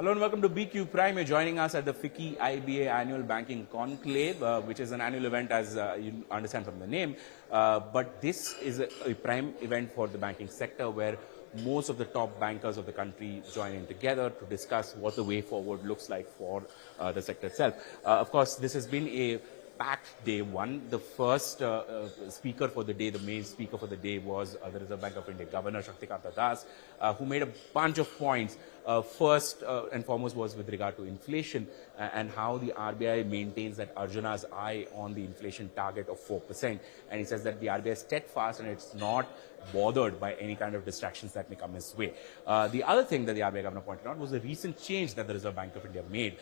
Hello and welcome to BQ Prime. You're joining us at the FICCI IBA Annual Banking Conclave, which is an annual event as you understand from the name. But this is a prime event for the banking sector where most of the top bankers of the country join in together to discuss what the way forward looks like for the sector itself. Of course, this has been a packed day one. The first speaker for the day, the main speaker for the day was the Reserve Bank of India Governor Shaktikanta Das, who made a bunch of points. First and foremost was with regard to inflation and how the RBI maintains that Arjuna's eye on the inflation target of 4%. And he says that the RBI is steadfast and it's not bothered by any kind of distractions that may come his way. The other thing that the RBI governor pointed out was the recent change that the Reserve Bank of India made,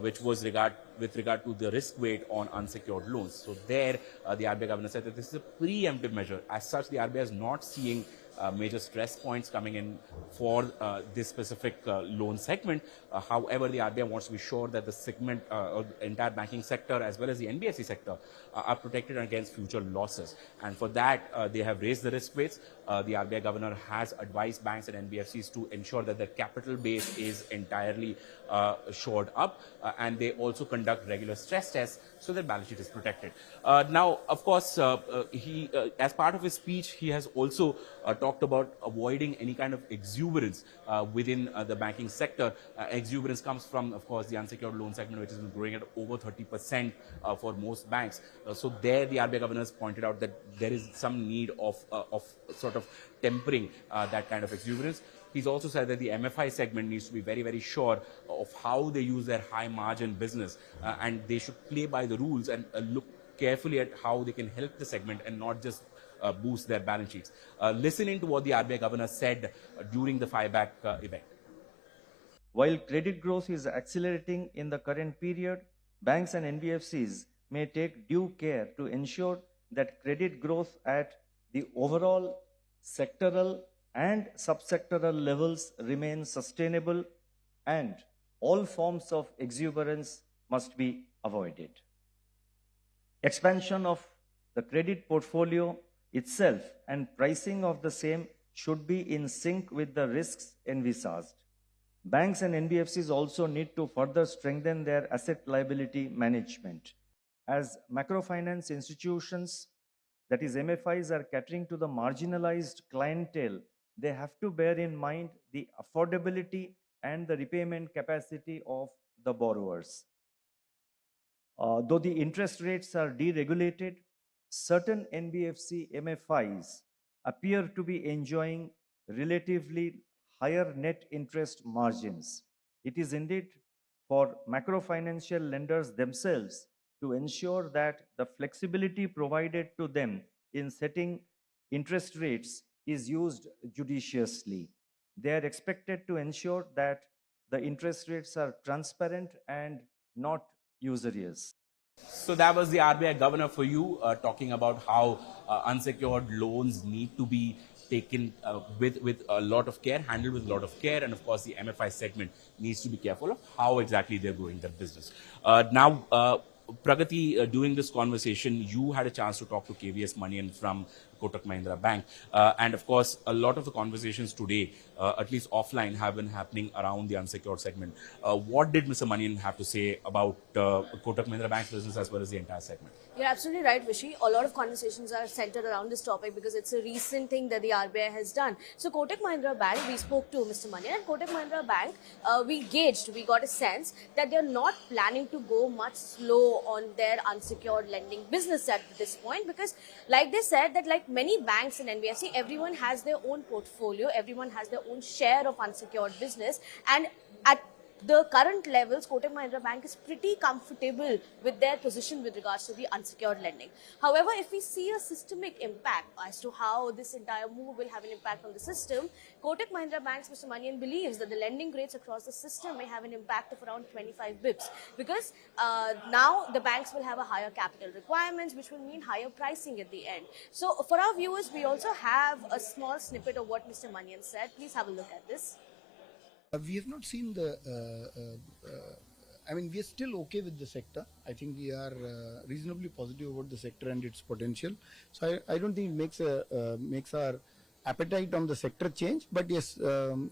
which was with regard to the risk weight on unsecured loans. So there, the RBI governor said that this is a preemptive measure. As such, the RBI is not seeing major stress points coming in for this specific loan segment. However, the RBI wants to be sure that the segment, or the entire banking sector as well as the NBFC sector are protected against future losses. And for that, they have raised the risk weights. The RBI governor has advised banks and NBFCs to ensure that their capital base is entirely shored up, and they also conduct regular stress tests so that balance sheet is protected. Now, of course, he, as part of his speech, he has also talked about avoiding any kind of exuberance within the banking sector. Exuberance comes from, of course, the unsecured loan segment, which has been growing at over 30% for most banks. So there, the RBI governor has pointed out that there is some need of sort of tempering that kind of exuberance. He's also said that the MFI segment needs to be very, very sure of how they use their high margin business, and they should play by the rules and look carefully at how they can help the segment and not just boost their balance sheets. Listening to what the RBI governor said during the FIBAC event. While credit growth is accelerating in the current period, banks and NBFCs may take due care to ensure that credit growth at the overall sectoral and subsectoral levels remain sustainable, and all forms of exuberance must be avoided. Expansion of the credit portfolio itself and pricing of the same should be in sync with the risks envisaged. Banks and NBFCs also need to further strengthen their asset liability management. As macrofinance institutions, that is MFIs, are catering to the marginalized clientele, they have to bear in mind the affordability and the repayment capacity of the borrowers. Though the interest rates are deregulated, certain NBFC MFIs appear to be enjoying relatively higher net interest margins. It is indeed for macrofinancial lenders themselves to ensure that the flexibility provided to them in setting interest rates is used judiciously. They are expected to ensure that the interest rates are transparent and not usurious. So that was the RBI governor for you, talking about how unsecured loans need to be taken with a lot of care, handled with a lot of care, and of course the MFI segment needs to be careful of how exactly they're growing their business. Now, Pragatti, during this conversation, you had a chance to talk to KVS Manian from Kotak Mahindra Bank. And of course, a lot of the conversations today, at least offline, have been happening around the unsecured segment. What did Mr. Manian have to say about Kotak Mahindra Bank's business as well as the entire segment? You're absolutely right, Vishy. A lot of conversations are centered around this topic because it's a recent thing that the RBI has done. So Kotak Mahindra Bank, we spoke to Mr. Manian, and Kotak Mahindra Bank, we got a sense that they're not planning to go much slow on their unsecured lending business at this point, because like they said that like many banks in NBFC, everyone has their own portfolio, everyone has their own share of unsecured business, and at the current levels, Kotak Mahindra Bank is pretty comfortable with their position with regards to the unsecured lending. However, if we see a systemic impact as to how this entire move will have an impact on the system, Kotak Mahindra Bank's Mr. Manian believes that the lending rates across the system may have an impact of around 25 bips, because now the banks will have a higher capital requirements, which will mean higher pricing at the end. So for our viewers, we also have a small snippet of what Mr. Manian said. Please have a look at this. We have not seen the, I mean, we are still okay with the sector. I think we are reasonably positive about the sector and its potential. So I don't think it makes our appetite on the sector change, but yes,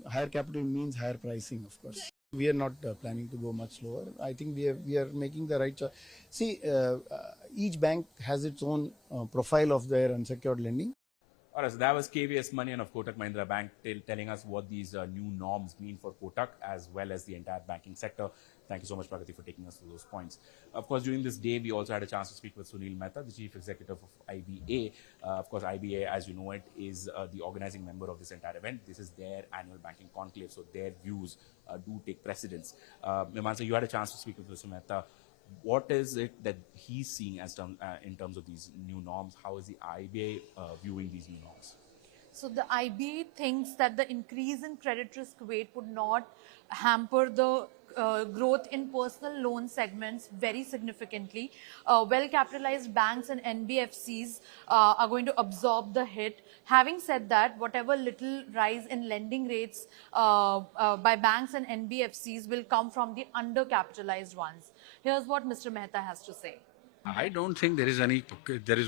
higher capital means higher pricing, of course. We are not planning to go much lower. I think we are making the right choice. See, each bank has its own profile of their unsecured lending. All right, so that was KVS Manian of Kotak Mahindra Bank telling us what these new norms mean for Kotak as well as the entire banking sector. Thank you so much, Pragatti, for taking us through those points. Of course, during this day, we also had a chance to speak with Sunil Mehta, the Chief Executive of IBA. Of course, IBA, as you know it, is the organizing member of this entire event. This is their annual banking conclave, so their views do take precedence. Mimansa, you had a chance to speak with Mr. Mehta. What is it that he's seeing as in terms of these new norms? How is the IBA viewing these new norms? So the IBA thinks that the increase in credit risk weight would not hamper the growth in personal loan segments very significantly. Well-capitalized banks and NBFCs are going to absorb the hit. Having said that, whatever little rise in lending rates by banks and NBFCs will come from the undercapitalized ones. Here's what Mr. Mehta has to say. I don't think there is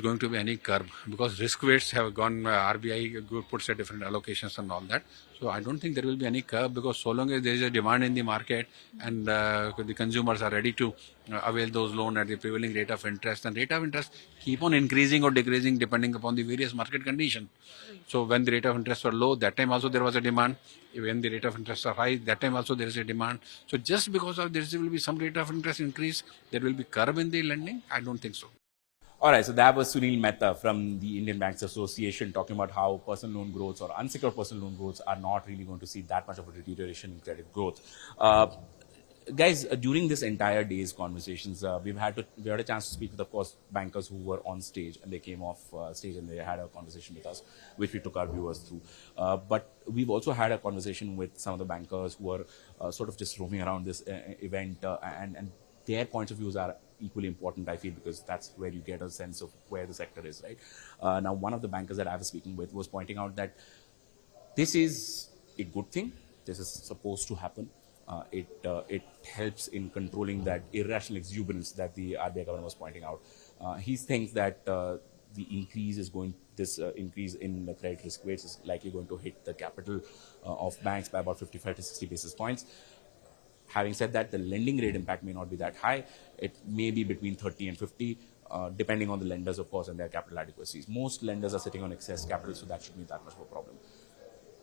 going to be any curb because risk weights have gone. RBI puts a different allocations and all that. So I don't think there will be any curb because so long as there is a demand in the market and the consumers are ready to avail those loans at the prevailing rate of interest, and rate of interest keep on increasing or decreasing depending upon the various market conditions. So when the rate of interest were low, that time also there was a demand. When the rate of interest are high, that time also there is a demand. So just because of this, there will be some rate of interest increase, there will be curb in the lending. I don't think so. All right, so that was Sunil Mehta from the Indian Banks Association talking about how personal loan growths or unsecured personal loan growths are not really going to see that much of a deterioration in credit growth. Guys, during this entire day's conversations, we had a chance to speak with, of course, bankers who were on stage, and they came off stage and they had a conversation with us, which we took our viewers through. But we've also had a conversation with some of the bankers who were sort of just roaming around this event, and their points of views are equally important, I feel, because that's where you get a sense of where the sector is, right? Now, one of the bankers that I was speaking with was pointing out that this is a good thing. This is supposed to happen. It helps in controlling that irrational exuberance that the RBI governor was pointing out. He thinks that the increase in the credit risk weights is likely going to hit the capital of banks by about 55 to 60 basis points. Having said that, the lending rate impact may not be that high. It may be between 30 and 50, depending on the lenders, of course, and their capital adequacies. Most lenders are sitting on excess capital, so that shouldn't be that much of a problem.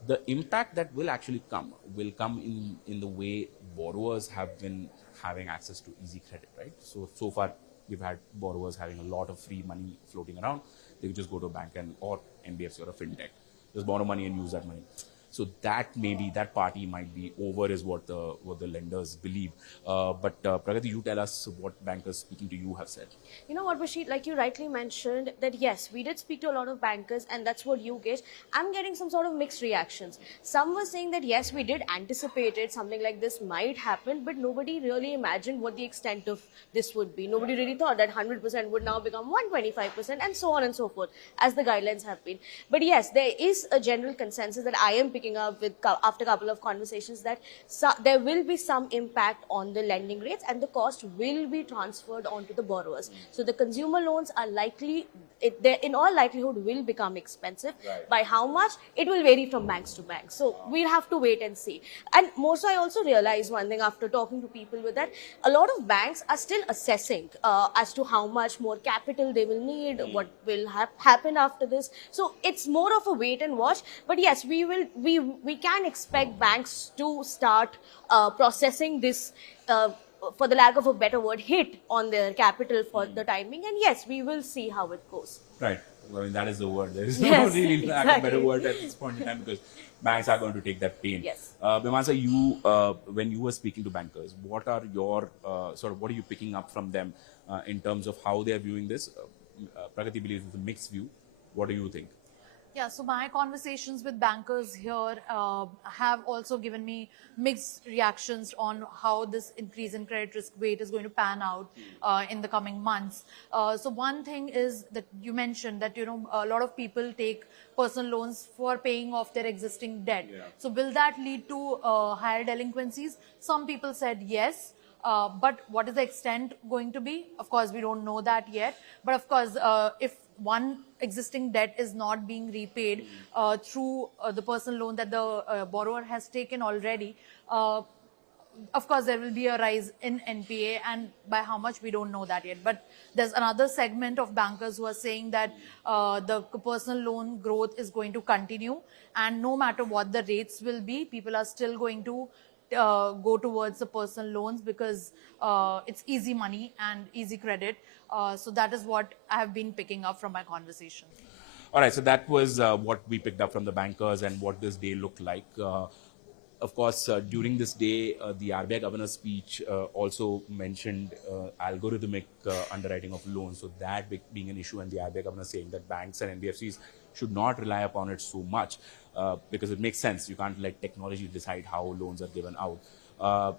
The impact that will actually come in the way borrowers have been having access to easy credit, right? So far, we've had borrowers having a lot of free money floating around. They could just go to a bank or NBFC or a fintech, just borrow money and use that money. So that party might be over, is what the lenders believe. But Pragatti, you tell us what bankers speaking to you have said. You know what, Bashir, like you rightly mentioned, that yes, we did speak to a lot of bankers, and that's what you get. I'm getting some sort of mixed reactions. Some were saying that yes, we did anticipate it, something like this might happen, but nobody really imagined what the extent of this would be. Nobody really thought that 100% would now become 125%, and so on and so forth, as the guidelines have been. But yes, there is a general consensus that I am picking up with after a couple of conversations, that there will be some impact on the lending rates, and the cost will be transferred onto the borrowers. So the consumer loans are likely, in all likelihood, will become expensive. Right. By how much? It will vary from banks to banks. So we'll have to wait and see. And more so, I also realized one thing after talking to people with that, a lot of banks are still assessing as to how much more capital they will need, what will happen after this. So it's more of a wait and watch. But yes, we can expect banks to start processing this, for the lack of a better word, hit on their capital for the timing. And yes, we will see how it goes. Right. I mean, that is the word. There is Yes, no really lack of exactly. better word at this point in time, because banks are going to take that pain. Yes. Mimansa, when you were speaking to bankers, what are your what are you picking up from them in terms of how they are viewing this? Pragatti believes it's a mixed view. What do you think? Yeah, so my conversations with bankers here have also given me mixed reactions on how this increase in credit risk weight is going to pan out in the coming months. So one thing is that you mentioned that, you know, a lot of people take personal loans for paying off their existing debt. Yeah. So will that lead to higher delinquencies? Some people said yes. But what is the extent going to be? Of course, we don't know that yet. But of course, if one existing debt is not being repaid through the personal loan that the borrower has taken already, of course, there will be a rise in NPA, and by how much we don't know that yet. But there's another segment of bankers who are saying that the personal loan growth is going to continue, and no matter what the rates will be, people are still going to go towards the personal loans because it's easy money and easy credit. So that is what I have been picking up from my conversation. All right, so that was what we picked up from the bankers and what this day looked like. Of course, during this day, the RBI governor's speech also mentioned algorithmic underwriting of loans. So that being an issue, and the RBI governor saying that banks and NBFCs should not rely upon it so much because it makes sense. You can't let technology decide how loans are given out.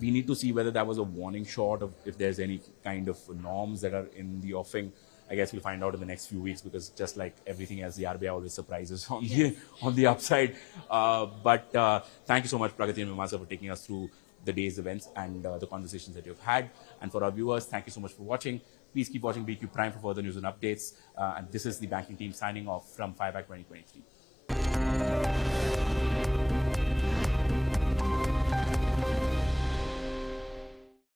We need to see whether that was a warning shot, of if there's any kind of norms that are in the offing. I guess we'll find out in the next few weeks, because just like everything else, the RBI always surprises on the upside. But thank you so much, Pragatti and Mimansa, for taking us through the day's events and the conversations that you've had. And for our viewers, thank you so much for watching. Please keep watching BQ Prime for further news and updates. And this is the banking team signing off from FIBAC 2023.